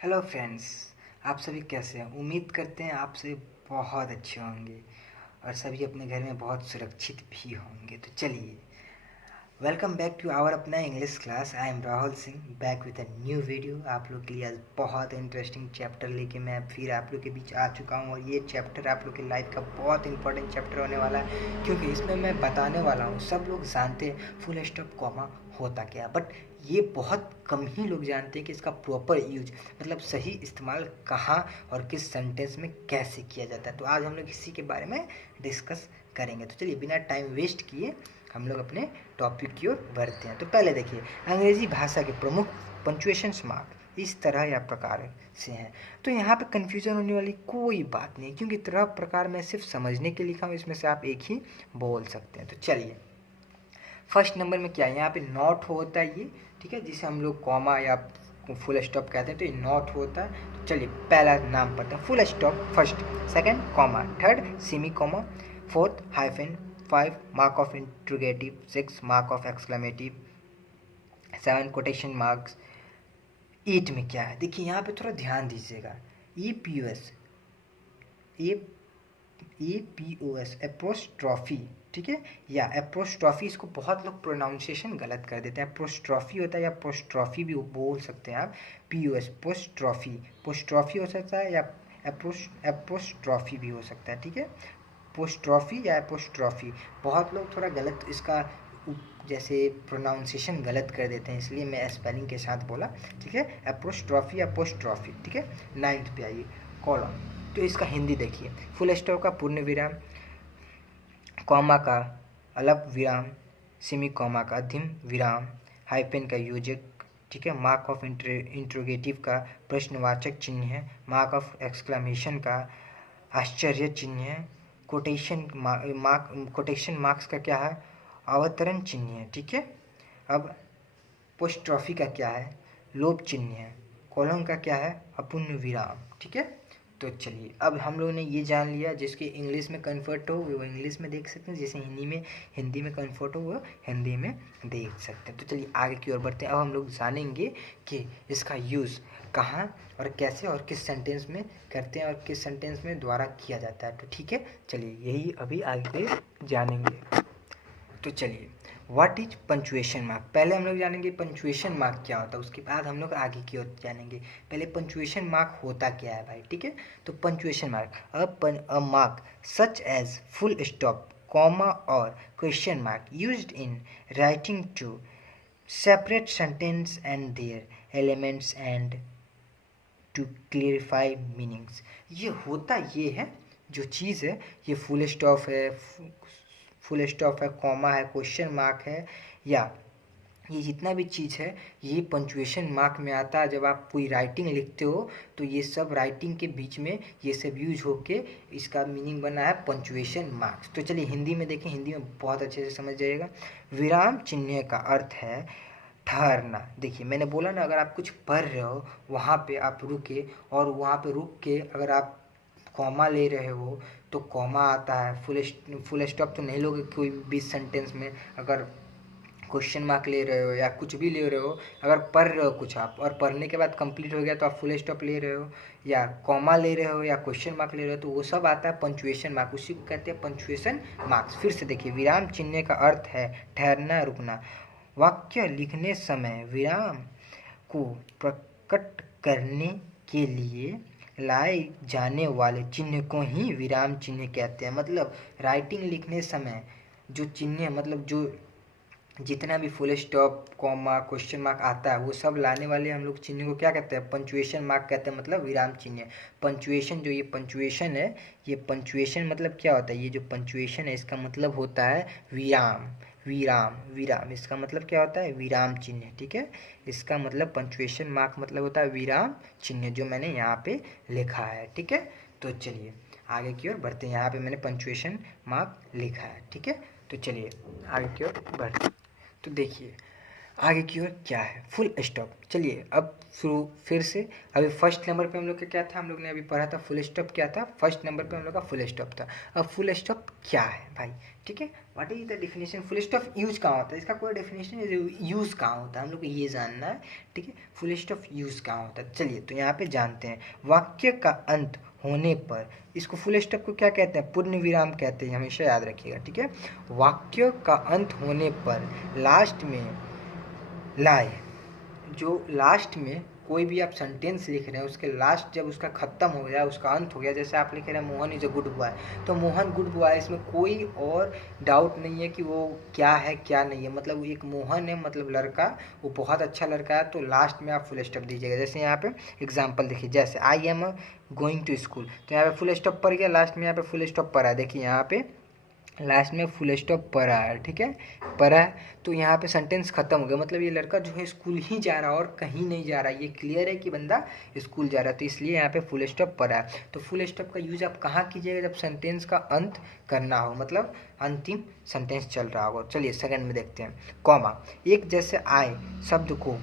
Hello friends. आप सभी कैसे हैं? उम्मीद करते हैं आप सभी बहुत अच्छे होंगे और सभी अपने घर में बहुत सुरक्षित भी होंगे। तो चलिए, वेलकम बैक टू आवर अपना English class. I am Rahul Singh back with a new video. आप लोग के लिए आज बहुत इंटरेस्टिंग चैप्टर लेके मैं फिर आप लोग के बीच आ चुका हूँ और ये चैप्टर आप लोग की लाइफ का बहुत इंपॉर्टेंट चैप्टर होने वाला है, क्योंकि इसमें मैं बताने वाला हूँ। सब लोग जानते हैं फुल स्टॉप कॉमा होता क्या, बट ये बहुत कम ही लोग जानते हैं कि इसका प्रॉपर यूज मतलब सही इस्तेमाल कहाँ और किस सेंटेंस में कैसे किया जाता है। तो आज हम लोग इसी के बारे में डिस्कस करेंगे। तो चलिए, बिना टाइम वेस्ट किए हम लोग अपने टॉपिक की ओर बढ़ते हैं। तो पहले देखिए, अंग्रेजी भाषा के प्रमुख पंचुएशन मार्क इस तरह या प्रकार से हैं। तो यहाँ पे कन्फ्यूजन होने वाली कोई बात नहीं, क्योंकि तरह प्रकार में सिर्फ समझने के लिखा हूँ, इसमें से आप एक ही बोल सकते हैं। तो चलिए, फर्स्ट नंबर में क्या है, यहाँ पे नॉट होता है ये, ठीक है, जिसे हम लोग कॉमा या फुल स्टॉप कहते हैं। तो ये नॉट होता है। तो चलिए, पहला नाम पढ़ते हैं, full stop first, second comma, third semi comma, fourth hyphen, 5 mark of interrogative, 6 mark of exclamative, 7 quotation marks. 8 में क्या है, देखिए यहाँ पे थोड़ा ध्यान दीजिएगा। E P O S, APOS apostrophe, ठीक है, या एप्रोस्ट्रॉफी। इसको बहुत लोग प्रोनाउंसिएशन गलत कर देते हैं। एप्रोस्ट्रॉफी होता है या पोस्ट्रॉफी भी बोल सकते हैं आप। POS पोस्ट्रॉफी, पोस्ट्रॉफी हो सकता है या एप्रोस्ट्रॉफी भी हो सकता है, ठीक है। पोस्ट्रॉफी या एप्रोस्ट्रॉफी, बहुत लोग थोड़ा गलत इसका जैसे प्रोनाउंसिएशन गलत कर देते हैं, इसलिए मैं स्पेलिंग के साथ बोला, ठीक है। एप्रोस्ट्रॉफी या पोस्ट्रॉफी, ठीक है। 9th पे आइए, कॉलम। तो इसका हिंदी देखिए, फुल स्टॉप का पूर्ण विराम, कॉमा का अलग विराम, सेमी कॉमा का अधिम विराम, हाइपेन का योजक, ठीक है, मार्क ऑफ इंट्रोगेटिव का प्रश्नवाचक चिन्ह है, मार्क ऑफ एक्सक्लेमेशन का आश्चर्य चिन्ह है, कोटेशन मार्क्स का क्या है, अवतरण चिन्ह है, ठीक है। अब पोस्ट्रॉफी का क्या है, लोभ चिन्ह है, कॉलम का क्या है, अपूर्ण विराम, ठीक है। तो चलिए, अब हम लोगों ने ये जान लिया, जिसके इंग्लिश में कन्वर्ट हो वो इंग्लिश में देख सकते हैं, जैसे हिंदी में कन्वर्ट हो वो हिंदी में देख सकते हैं। तो चलिए आगे की ओर बढ़ते हैं। अब हम लोग जानेंगे कि इसका यूज़ कहाँ और कैसे और किस सेंटेंस में करते हैं और किस सेंटेंस में द्वारा किया जाता है। तो ठीक है, चलिए यही अभी आगे जानेंगे। तो चलिए, व्हाट इज पंचुएशन मार्क, पहले हम लोग जानेंगे पंचुएशन मार्क क्या होता है, उसके बाद हम लोग आगे की ओर जानेंगे। पहले पंचुएशन मार्क होता क्या है भाई, ठीक है। तो punctuation mark, a mark such as full stop, comma और question mark used in writing to separate sentence and their elements and to clarify meanings. ये होता ये है, जो चीज़ है, ये फुल स्टॉप है, कॉमा है, क्वेश्चन मार्क है, या ये जितना भी चीज़ है ये पंचुएशन मार्क में आता है। जब आप कोई राइटिंग लिखते हो तो ये सब राइटिंग के बीच में ये सब यूज होके इसका मीनिंग बना है पंचुएशन मार्क्स। तो चलिए हिंदी में देखें, हिंदी में बहुत अच्छे से समझ जाइएगा। विराम चिन्ह का अर्थ है ठहरना। देखिए मैंने बोला ना, अगर आप कुछ पढ़ रहे हो वहाँ पे आप रुके, और वहाँ पे रुक के अगर आप कॉमा ले रहे हो तो कॉमा आता है। फुल स्टॉप तो नहीं लोगे कोई भी सेंटेंस में। अगर क्वेश्चन मार्क ले रहे हो या कुछ भी ले रहे हो, अगर पढ़ रहे हो कुछ आप और पढ़ने के बाद कंप्लीट हो गया तो आप फुल स्टॉप ले रहे हो या कॉमा ले रहे हो या क्वेश्चन मार्क ले रहे हो, तो वो सब आता है पंचुएशन मार्क, उसी को कहते हैं पंचुएशन मार्क्स। फिर से देखिए, विराम चिन्ह का अर्थ है ठहरना, रुकना। वाक्य लिखने समय विराम को प्रकट करने के लिए लाए जाने वाले चिन्ह को ही विराम चिन्ह कहते हैं। मतलब राइटिंग लिखने समय जो चिन्ह, मतलब जो जितना भी full stop, comma, question mark आता है वो सब लाने वाले हम लोग चिन्ह को क्या कहते हैं, पंचुएशन मार्क कहते हैं, मतलब विराम चिन्ह। पंचुएशन, जो ये पंचुएशन है, ये पंचुएशन मतलब क्या होता है, ये जो पंचुएशन है इसका मतलब होता है विराम, विराम, विराम, इसका मतलब क्या होता है, विराम चिन्ह, ठीक है। इसका मतलब पंचुएशन मार्क मतलब होता है विराम चिन्ह, जो मैंने यहाँ पे लिखा है, ठीक है। तो चलिए आगे की ओर बढ़ते हैं। यहाँ पे मैंने पंचुएशन मार्क लिखा है, ठीक है। तो चलिए आगे की ओर बढ़ते हैं। तो देखिए, आगे की ओर क्या है, फुल स्टॉप। चलिए अब शुरू फिर से। अभी फर्स्ट नंबर पे हम लोग का क्या था, हम लोग ने अभी पढ़ा था फुल स्टॉप क्या था, फर्स्ट नंबर पे हम लोग का फुल स्टॉप था। अब फुल स्टॉप क्या है भाई, ठीक है, what is the definition, full stop use कहाँ होता है, इसका कोई डेफिनेशन यूज कहाँ होता है हम लोग को ये जानना है, ठीक है। फुल स्टॉप यूज कहाँ होता है, चलिए तो यहाँ पे जानते हैं। वाक्य का अंत होने पर, इसको फुल स्टॉप को क्या कहते हैं, पूर्ण विराम कहते हैं, हमेशा याद रखिएगा, ठीक है। वाक्य का अंत होने पर लास्ट में लाए, जो लास्ट में कोई भी आप सेंटेंस लिख रहे हैं उसके लास्ट जब उसका ख़त्म हो गया, उसका अंत हो गया, जैसे आप लिख रहे हैं Mohan is a good boy, तो मोहन गुड बॉय, इसमें कोई और डाउट नहीं है कि वो क्या है क्या नहीं है, मतलब एक मोहन है, मतलब लड़का, वो बहुत अच्छा लड़का है, तो लास्ट में आप फुल स्टॉप दीजिएगा। जैसे यहाँ पे एग्जांपल देखिए, जैसे I am going to school, तो यहाँ पे फुल स्टॉप पर गया, लास्ट में यहाँ पे फुल स्टॉप पर है, देखिए यहाँ पे लास्ट में फुल स्टॉप पड़ा है, ठीक है, पड़ा है, तो यहाँ पे सेंटेंस खत्म हो गया, मतलब ये लड़का जो है स्कूल ही जा रहा है और कहीं नहीं जा रहा है, ये क्लियर है कि बंदा स्कूल जा रहा है, तो इसलिए यहाँ पे फुल स्टॉप पड़ा है। तो फुल स्टॉप का यूज आप कहाँ कीजिएगा, जब सेंटेंस का अंत करना हो, मतलब अंतिम सेंटेंस चल रहा होगा। चलिए सेकंड में देखते हैं, कॉमा, एक जैसे आए शब्द को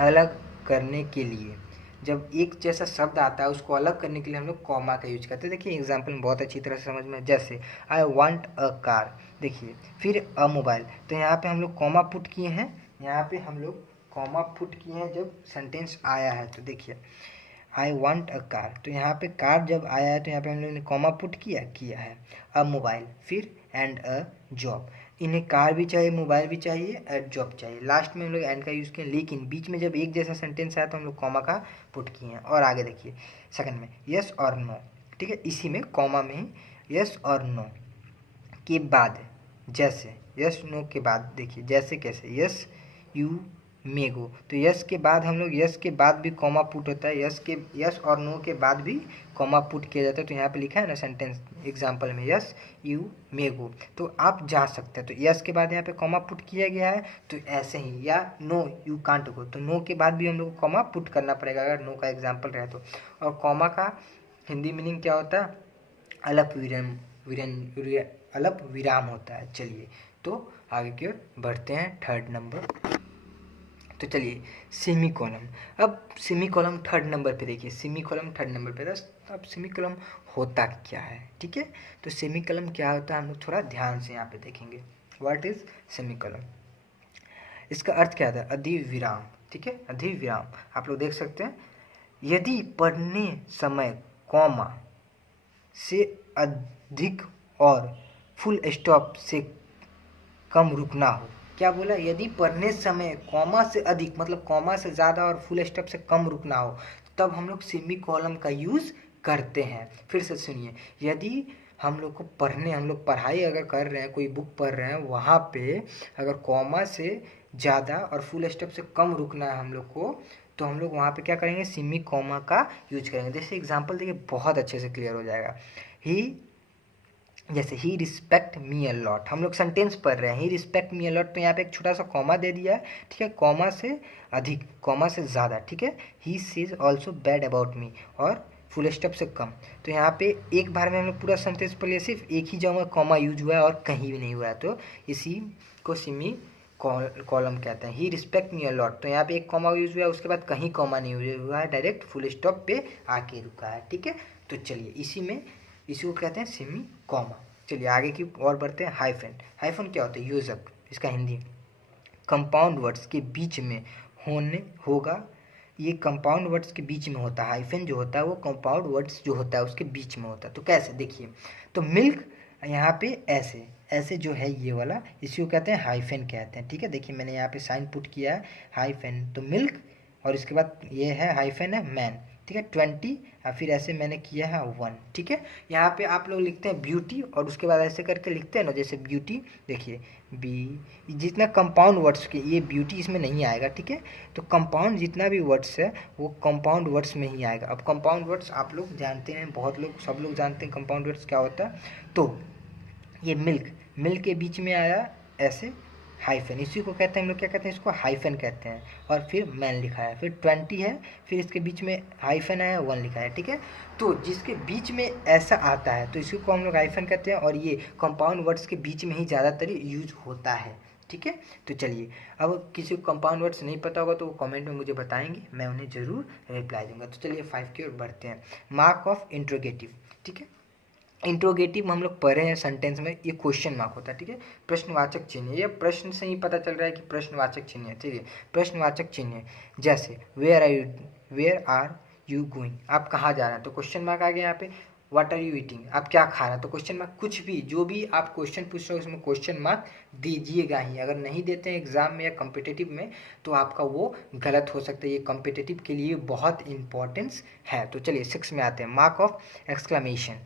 अलग करने के लिए, जब एक जैसा शब्द आता है उसको अलग करने के लिए हम लोग कॉमा का यूज करते हैं। देखिए एग्जाम्पल में बहुत अच्छी तरह से समझ में, जैसे आई वांट अ कार, देखिए फिर अ मोबाइल, तो यहाँ पे हम लोग कॉमा पुट किए हैं, यहाँ पे हम लोग कॉमा पुट किए हैं जब सेंटेंस आया है, तो देखिए आई वांट अ कार, तो यहाँ पे कार जब आया है तो यहाँ पे हम लोग ने कॉमा पुट किया है। अ मोबाइल, फिर एंड अ जॉब, इन्हें कार भी चाहिए, मोबाइल भी चाहिए, एंड जॉब चाहिए, लास्ट में हम लोग एंड का यूज़ किए, लेकिन बीच में जब एक जैसा सेंटेंस आया तो हम लोग कॉमा का पुट किए हैं। और आगे देखिए सेकंड में, यस और नो, ठीक है, इसी में कॉमा में ही यस और नो के बाद, जैसे यस नो के बाद, देखिए जैसे कैसे, यस यू मे गो, तो यस के बाद हम लोग, यस के बाद भी कॉमा पुट होता है, यस और नो के बाद भी कॉमा पुट किया जाता है, तो यहाँ पे लिखा है ना सेंटेंस एग्जांपल में, यस यू मे गो, तो आप जा सकते हैं, तो यस के बाद यहाँ पे कॉमा पुट किया गया है, तो ऐसे ही, या नो यू कांट गो, तो नो के बाद भी हम लोग को कॉमा पुट करना पड़ेगा अगर नो का एग्जाम्पल रहे तो। और कॉमा का हिंदी मीनिंग क्या होता है, अल्प विराम होता है। चलिए तो आगे की ओर बढ़ते हैं, थर्ड नंबर, तो चलिए सेमी कॉलम। अब सेमी कॉलम थर्ड नंबर पे देखिए, सेमी कॉलम थर्ड नंबर पे, अब सेमी कॉलम होता क्या है, ठीक है, तो सेमी कॉलम क्या होता है हम लोग थोड़ा ध्यान से यहाँ पे देखेंगे, व्हाट इज सेमी कॉलम, इसका अर्थ क्या था, अधि विराम, ठीक है, अधि विराम, आप लोग देख सकते हैं, यदि पढ़ने समय कॉमा से अधिक और फुल स्टॉप से कम रुकना हो, क्या बोला, यदि पढ़ने समय कॉमा से अधिक, मतलब कॉमा से ज़्यादा और फुल स्टॉप से कम रुकना हो, तब हम लोग सेमी कॉलम का यूज़ करते हैं। फिर से सुनिए, यदि हम लोग को पढ़ने, हम लोग पढ़ाई अगर कर रहे हैं, कोई बुक पढ़ रहे हैं, वहाँ पे अगर कॉमा से ज़्यादा और फुल स्टॉप से कम रुकना है हम लोग को, तो हम लोग वहाँ पे क्या करेंगे, सेमी कॉमा का यूज करेंगे। जैसे एग्जांपल देखिए, बहुत अच्छे से क्लियर हो जाएगा। जैसे ही रिस्पेक्ट मी अ लॉट, हम लोग सेंटेंस पढ़ रहे हैं, ही रिस्पेक्ट मी अ लॉट, तो यहाँ पे एक छोटा सा कॉमा दे दिया है, ठीक है, कॉमा से अधिक, कॉमा से ज़्यादा, ठीक है, he sees also bad about me, और फुल स्टॉप से कम, तो यहाँ पे एक बार में हम लोग पूरा सेंटेंस पढ़ लिया, सिर्फ एक ही जगह कॉमा यूज हुआ है और कहीं भी नहीं हुआ है, तो इसी को सेमी कॉलम कहते हैं। ही रिस्पेक्ट मी अ लॉट, तो यहाँ पे एक कॉमा यूज हुआ है, उसके बाद कहीं कॉमा नहीं हुआ है, डायरेक्ट फुल स्टॉप पे आके रुका है, ठीक है। तो चलिए इसी को कहते हैं सेमी कॉमा। चलिए आगे की और बढ़ते हैं, हाइफन। हाइफन क्या होता है, योजक, इसका हिंदी, कंपाउंड वर्ड्स के बीच में होने होगा, ये कंपाउंड वर्ड्स के बीच में होता है, हाइफन जो होता है वो कंपाउंड वर्ड्स जो होता है उसके बीच में होता है। तो कैसे, देखिए, तो मिल्क यहाँ पे ऐसे ऐसे जो है ये वाला, इसी को कहते हैं हाइफन कहते हैं, ठीक है। देखिए मैंने यहाँ पे साइन पुट किया है हाइफन, तो मिल्क, और इसके बाद ये है हाइफन है मैन, ठीक है, 20, और फिर ऐसे मैंने किया है 1, ठीक है। यहाँ पे आप लोग लिखते हैं ब्यूटी, और उसके बाद ऐसे करके लिखते हैं ना, जैसे ब्यूटी, देखिए बी, जितना कंपाउंड वर्ड्स के, ये ब्यूटी इसमें नहीं आएगा, ठीक है, तो कंपाउंड जितना भी वर्ड्स है वो कंपाउंड वर्ड्स में ही आएगा। अब कंपाउंड वर्ड्स आप लोग जानते हैं, बहुत लोग, सब लोग जानते हैं कंपाउंड वर्ड्स क्या होता है। तो ये मिल्क के बीच में आया ऐसे हाइफन, इसी को कहते हैं हम लोग, क्या कहते हैं, इसको हाइफन कहते हैं, और फिर मैन लिखा है, फिर 20 है, फिर इसके बीच में हाइफन है, 1 लिखा है, ठीक है। तो जिसके बीच में ऐसा आता है तो इसी को हम लोग हाइफन कहते हैं, और ये कंपाउंड वर्ड्स के बीच में ही ज़्यादातर यूज होता है, ठीक है। तो चलिए, अब किसी को कंपाउंड वर्ड्स नहीं पता होगा तो वो कमेंट में मुझे बताएंगे, मैं उन्हें जरूर रिप्लाई दूंगा। तो चलिए 5 की ओर बढ़ते हैं। मार्क ऑफ इंट्रोगेटिव, ठीक है। इंट्रोगेटिव हम लोग पढ़े हैं सेंटेंस में, ये क्वेश्चन मार्क होता है, ठीक है। प्रश्नवाचक चिन्ह, ये प्रश्न से ही पता चल रहा है कि प्रश्नवाचक चिन्ह है, ठीक है। प्रश्नवाचक चिन्ह जैसे वेयर आर यू गोइंग, आप कहाँ जा रहे हैं, तो क्वेश्चन मार्क आ गया यहाँ पे। व्हाट आर यू ईटिंग, आप क्या खा रहे हैं, तो क्वेश्चन मार्क। कुछ भी, जो भी आप क्वेश्चन पूछ रहे हो उसमें क्वेश्चन मार्क दीजिएगा ही। अगर नहीं देते हैं एग्जाम में या कॉम्पिटिटिव में तो आपका वो गलत हो सकता है। ये कॉम्पिटिटिव के लिए बहुत इंपॉर्टेंस है। तो चलिए 6 में आते हैं। मार्क ऑफ एक्सक्लेमेशन,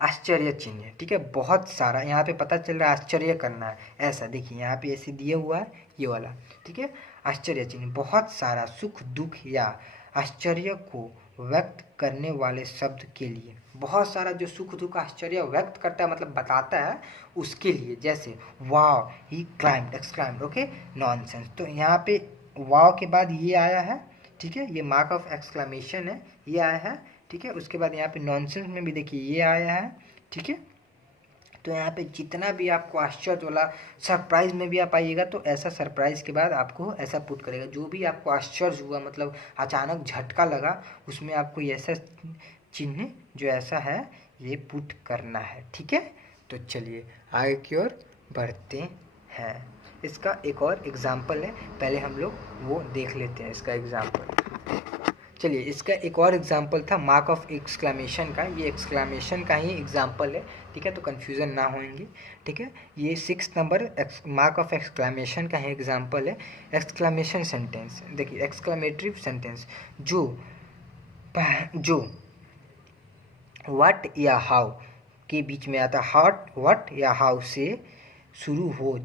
आश्चर्य चिन्ह, ठीक है। बहुत सारा यहाँ पे पता चल रहा है आश्चर्य करना है, ऐसा देखिए यहाँ पे ऐसे दिया हुआ है ये वाला, ठीक है। आश्चर्य चिन्ह, बहुत सारा सुख दुख या आश्चर्य को व्यक्त करने वाले शब्द के लिए, बहुत सारा जो सुख दुख आश्चर्य व्यक्त करता है मतलब बताता है उसके लिए। जैसे वाव ही क्लाइम्ड, एक्सक्लाइम्ड, ओके, नॉनसेंस। तो यहाँ पे वाव के बाद ये आया है, ठीक है, ये मार्क ऑफ एक्सक्लेमेशन है, ये आया है, ठीक है। उसके बाद यहाँ पे नॉनसेंस में भी देखिए ये आया है, ठीक है। तो यहाँ पे जितना भी आपको आश्चर्य वाला, सरप्राइज में भी आप आइएगा तो ऐसा सरप्राइज के बाद आपको ऐसा पुट करेगा। जो भी आपको आश्चर्य हुआ मतलब अचानक झटका लगा, उसमें आपको ऐसा चिन्ह जो ऐसा है ये पुट करना है, ठीक है। तो चलिए आगे की ओर बढ़ते हैं। इसका एक और एग्जाम्पल है, पहले हम लोग वो देख लेते हैं इसका एग्जाम्पल। चलिए इसका एक और एग्जाम्पल था मार्क ऑफ एक्सक्लेमेशन का, ये एक्सक्लेमेशन का ही एग्जाम्पल है, ठीक है। तो कन्फ्यूज़न ना होंगे, ठीक है। ये 6 नंबर मार्क ऑफ एक्सक्लेमेशन का ही एग्जाम्पल है। एक्सक्लेमेशन सेंटेंस देखिए, एक्सक्लेमेटरी सेंटेंस जो व्हाट या हाउ के बीच में आता है, व्हाट या हाउ से शुरू हो,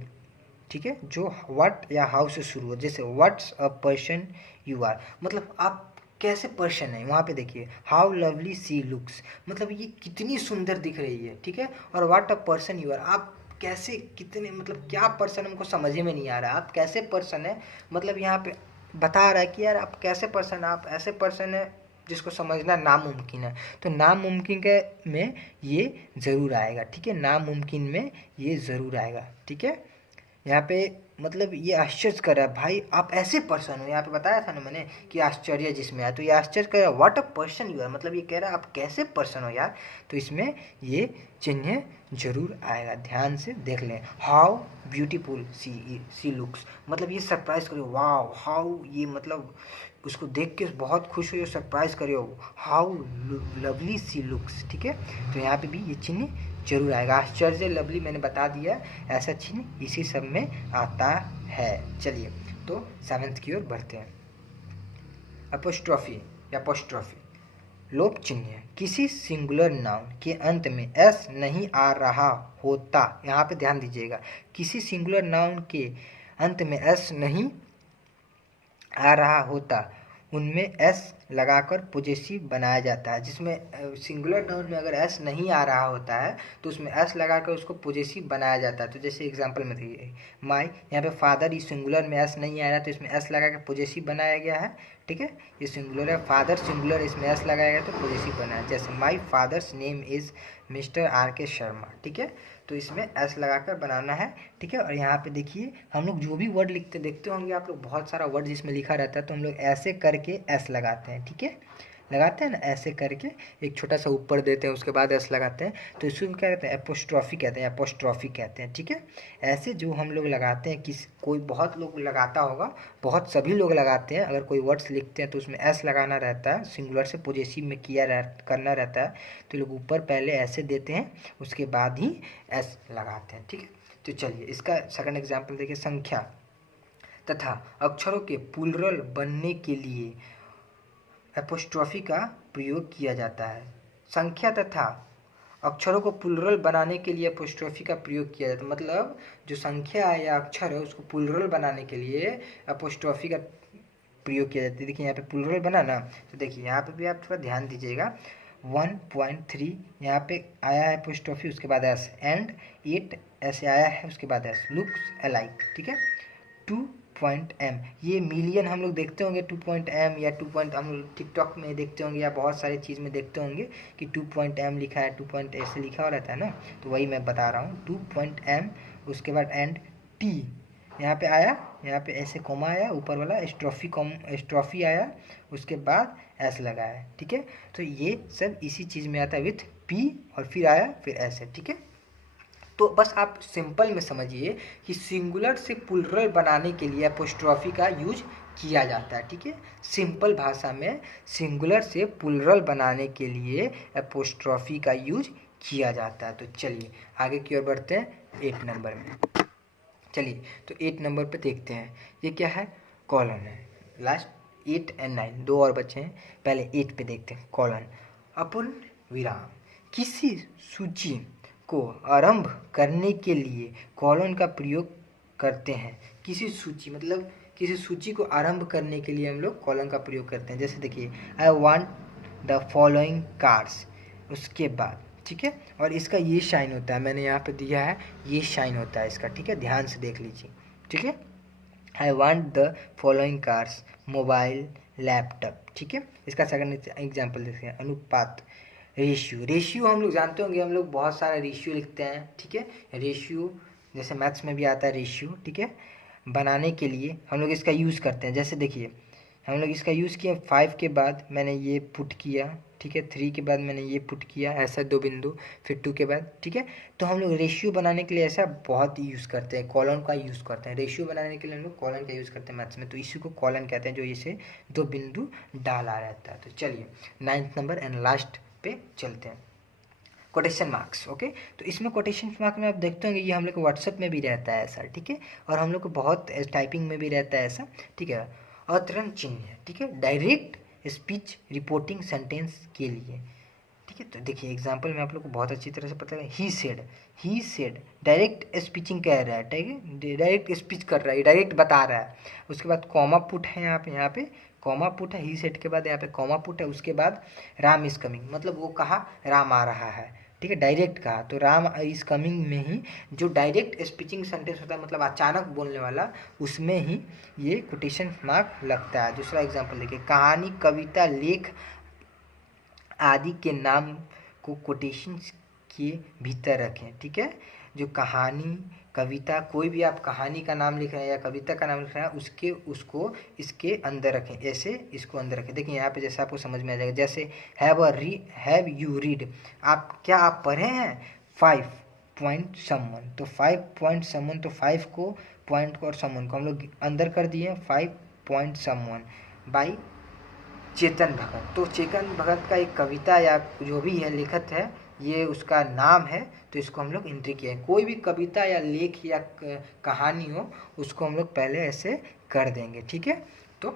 ठीक है। जो व्हाट या हाउ से शुरू हो, जैसे what's a person you are, मतलब आप कैसे पर्सन है। वहाँ पे देखिए हाउ लवली सी लुक्स, मतलब ये कितनी सुंदर दिख रही है, ठीक है। और what a person you are, आप कैसे, कितने, मतलब क्या पर्सन, हमको समझ में नहीं आ रहा है, आप कैसे पर्सन है, मतलब यहाँ पे बता रहा है कि यार आप कैसे पर्सन, आप ऐसे पर्सन है जिसको समझना नामुमकिन है। तो नामुमकिन के में ये ज़रूर आएगा, ठीक है। नामुमकिन में ये ज़रूर आएगा, ठीक है। यहाँ पे मतलब ये आश्चर्य कर रहा है, भाई आप ऐसे पर्सन हो, यहाँ पे बताया था ना मैंने कि आश्चर्य जिसमें है, तो ये आश्चर्य कर रहा है, what a person you are, मतलब ये कह रहा है आप कैसे पर्सन हो यार। तो इसमें ये चिन्ह जरूर आएगा, ध्यान से देख लें। हाउ ब्यूटीफुल सी लुक्स, मतलब ये सरप्राइज करो, वाओ हाउ, ये मतलब उसको देख के बहुत खुश हुई और सरप्राइज करे हो, हाउ लवली सी लुक्स, ठीक है। तो यहाँ पे भी ये चिन्ह जरूर आएगा। आश्चर्य लवली मैंने बता दिया, ऐसा चिन्ह इसी सब में आता है। चलिए तो 7th की ओर बढ़ते हैं। अपोस्ट्रोफी या अपोस्ट्रोफी, लोप चिन्ह है, किसी सिंगुलर नाउन के अंत में एस नहीं आ रहा होता, यहाँ पे ध्यान दीजिएगा, किसी सिंगुलर नाउन के अंत में एस नहीं आ रहा होता उनमें एस लगाकर पॉजेसिव बनाया जाता है। जिसमें सिंगुलर नाउन में अगर एस नहीं आ रहा होता है तो उसमें एस लगाकर उसको पॉजेसिव बनाया जाता है। तो जैसे एग्जांपल में देखिए माई, यहाँ पे फादर, इस सिंगुलर में एस नहीं आ रहा तो इसमें एस लगा के पॉजेसिव बनाया गया है, ठीक है। ये सिंगुलर है, फादर सिंगुलर, इसमें एस लगाया गया तो पॉजेसिव बनाया। जैसे my father's name is mister R K Sharma, ठीक है। तो इसमें एस लगाकर बनाना है, ठीक है। और यहाँ पे देखिए हम लोग जो भी वर्ड लिखते देखते होंगे आप लोग, बहुत सारा वर्ड जिसमें लिखा रहता है तो हम लोग ऐसे करके एस लगाते हैं, ठीक है, लगाते हैं ना, ऐसे करके एक छोटा सा ऊपर देते हैं उसके बाद एस लगाते हैं। तो इसको क्या कहते हैं, एपोस्ट्रॉफी कहते हैं, एपोस्ट्रॉफी कहते हैं, ठीक है। ऐसे जो हम लोग लगाते हैं, किस कोई बहुत लोग लगाता होगा, बहुत सभी लोग लगाते हैं, अगर कोई वर्ड्स लिखते हैं तो उसमें एस लगाना रहता है, सिंगुलर से पॉजेसिव में करना रहता है, तो लोग ऊपर पहले ऐसे देते हैं उसके बाद ही एस लगाते हैं, ठीक है। तो चलिए इसका सेकंड एग्जाम्पल देखिए, संख्या तथा अक्षरों के प्लूरल बनने के लिए एपोस्ट्रॉफी का प्रयोग किया जाता है। संख्या तथा अक्षरों को प्लूरल बनाने के लिए एपोस्ट्रॉफी का प्रयोग किया जाता है, मतलब जो संख्या है या अक्षर है उसको प्लूरल बनाने के लिए एपोस्ट्रॉफी का प्रयोग किया जाता है। देखिए यहाँ पे प्लूरल बना ना, तो देखिए यहाँ पे भी आप थोड़ा ध्यान दीजिएगा। 1.3 यहाँ पे आया है एपोस्ट्रॉफी, उसके बाद एस, एंड 8 ऐसे आया है उसके बाद एस, लुक्स अलाइक, ठीक है। 2.m, ये मिलियन हम लोग देखते होंगे, 2.m या 2. हम लोग टिकटॉक में देखते होंगे या बहुत सारी चीज़ में देखते होंगे कि 2.m लिखा है, 2. ऐसे लिखा हो रहता है ना, तो वही मैं बता रहा हूँ। 2.m उसके बाद एंड टी यहाँ पे आया, यहाँ पे ऐसे कोमा आया, ऊपर वाला स्ट्रॉफी आया, उसके बाद एस लगाया, ठीक है। तो ये सब इसी चीज़ में आता है विथ पी और फिर आया फिर ऐसे, ठीक है। तो बस आप सिंपल में समझिए कि सिंगुलर से प्लुरल बनाने के लिए एपोस्ट्रॉफी का यूज किया जाता है, ठीक है। सिंपल भाषा में सिंगुलर से प्लुरल बनाने के लिए एपोस्ट्रॉफी का यूज किया जाता है। तो चलिए आगे की ओर बढ़ते हैं 8 नंबर में। चलिए तो 8 नंबर पे देखते हैं, ये क्या है, कॉलन है। लास्ट 8 और 9 दो और बचे हैं, पहले 8 पे देखते हैं। कॉलन अपूर्ण विराम, किसी सूची को आरंभ करने के लिए कॉलन का प्रयोग करते हैं। किसी सूची मतलब किसी सूची को आरंभ करने के लिए हम लोग कॉलन का प्रयोग करते हैं। जैसे देखिए I want the following cars, उसके बाद, ठीक है। और इसका ये शाइन होता है, मैंने यहाँ पे दिया है, ये शाइन होता है इसका, ठीक है, ध्यान से देख लीजिए, ठीक है। I want the following cars, mobile, laptop, ठीक है। इसका सेकंड एग्जाम्पल देखते हैं, अनुपात, रेशियो हम लोग जानते होंगे, हम लोग बहुत सारा रेशियो लिखते हैं, ठीक है। रेशियो जैसे मैथ्स में भी आता है रेशियो, ठीक है। बनाने के लिए हम लोग इसका यूज़ करते हैं। जैसे देखिए हम लोग इसका यूज़ किया, 5 के बाद मैंने ये पुट किया, ठीक है, 3 के बाद मैंने ये पुट किया, ऐसा 2 बिंदु, फिर 2 के बाद, ठीक है। तो हम लोग रेशियो बनाने के लिए ऐसा बहुत ही यूज़ करते हैं, कॉलन का यूज़ करते हैं। रेशियो बनाने के लिए हम लोग कॉलन का यूज़ करते हैं मैथ्स में, तो इसी को कॉलन कहते हैं, जो इसे 2 बिंदु डाला रहता है। तो चलिए 9th नंबर एंड लास्ट पे चलते हैं, कोटेशन मार्क्स, ओके। तो इसमें कोटेशन मार्क में आप देखते होंगे ये हम लोग को व्हाट्सएप में भी रहता है ऐसा, ठीक है, और हम लोग को बहुत टाइपिंग में भी रहता है ऐसा, ठीक है। अवतरण चिन्ह है, ठीक है, डायरेक्ट स्पीच रिपोर्टिंग सेंटेंस के लिए, ठीक है। तो देखिए एग्जांपल में आप लोग को बहुत अच्छी तरह से पता है, ही सेड डायरेक्ट स्पीचिंग कह रहा है, ठीक है, डायरेक्ट स्पीच कर रहा है, डायरेक्ट बता रहा है। उसके बाद कॉमा पुट है, यहाँ पे कॉमा पुट है, ही सेड के बाद यहाँ पे कॉमा पुट है, उसके बाद राम इज कमिंग, मतलब वो कहा राम आ रहा है, ठीक है, डायरेक्ट कहा, तो राम इज कमिंग में ही जो डायरेक्ट स्पीचिंग सेंटेंस होता है, मतलब अचानक बोलने वाला, उसमें ही ये कोटेशन मार्क लगता है। दूसरा एग्जांपल देखिए, कहानी, कविता, लेख आदि के नाम को कोटेशन के भीतर रखें, ठीक है। जो कहानी, कविता, कोई भी आप कहानी का नाम लिख रहे हैं या कविता का नाम लिख रहे हैं, उसको इसके अंदर रखें, ऐसे इसको अंदर रखें। देखिए यहाँ पे जैसे आपको समझ में आ जाएगा, जैसे हैव यू रीड, क्या आप पढ़े हैं 5 पॉइंट समवन, तो 5 पॉइंट समवन, तो 5 को पॉइंट को और समवन को हम लोग अंदर कर दिए, 5 point someone by Chetan Bhagat. तो चेतन भगत का एक कविता या जो भी है लेखक है, ये उसका नाम है, तो इसको हम लोग एंट्री किए हैं। कोई भी कविता या लेख या कहानी हो, उसको हम लोग पहले ऐसे कर देंगे, ठीक है। तो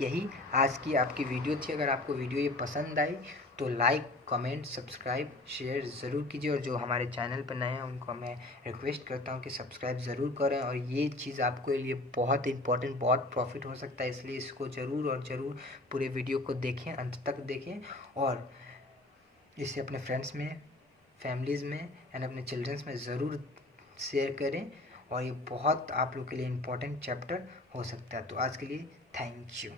यही आज की आपकी वीडियो थी। अगर आपको वीडियो ये पसंद आई तो लाइक, कमेंट, सब्सक्राइब, शेयर ज़रूर कीजिए, और जो हमारे चैनल पर नए हैं उनको मैं रिक्वेस्ट करता हूँ कि सब्सक्राइब ज़रूर करें। और ये चीज़ आपके लिए बहुत इंपॉर्टेंट, बहुत प्रॉफिट हो सकता है, इसलिए इसको ज़रूर और ज़रूर पूरे वीडियो को देखें, अंत तक देखें, और इसे अपने फ्रेंड्स में, फैमिलीज़ में एंड अपने चिल्ड्रंस में ज़रूर शेयर करें, और ये बहुत आप लोग के लिए इम्पोर्टेंट चैप्टर हो सकता है। तो आज के लिए थैंक यू।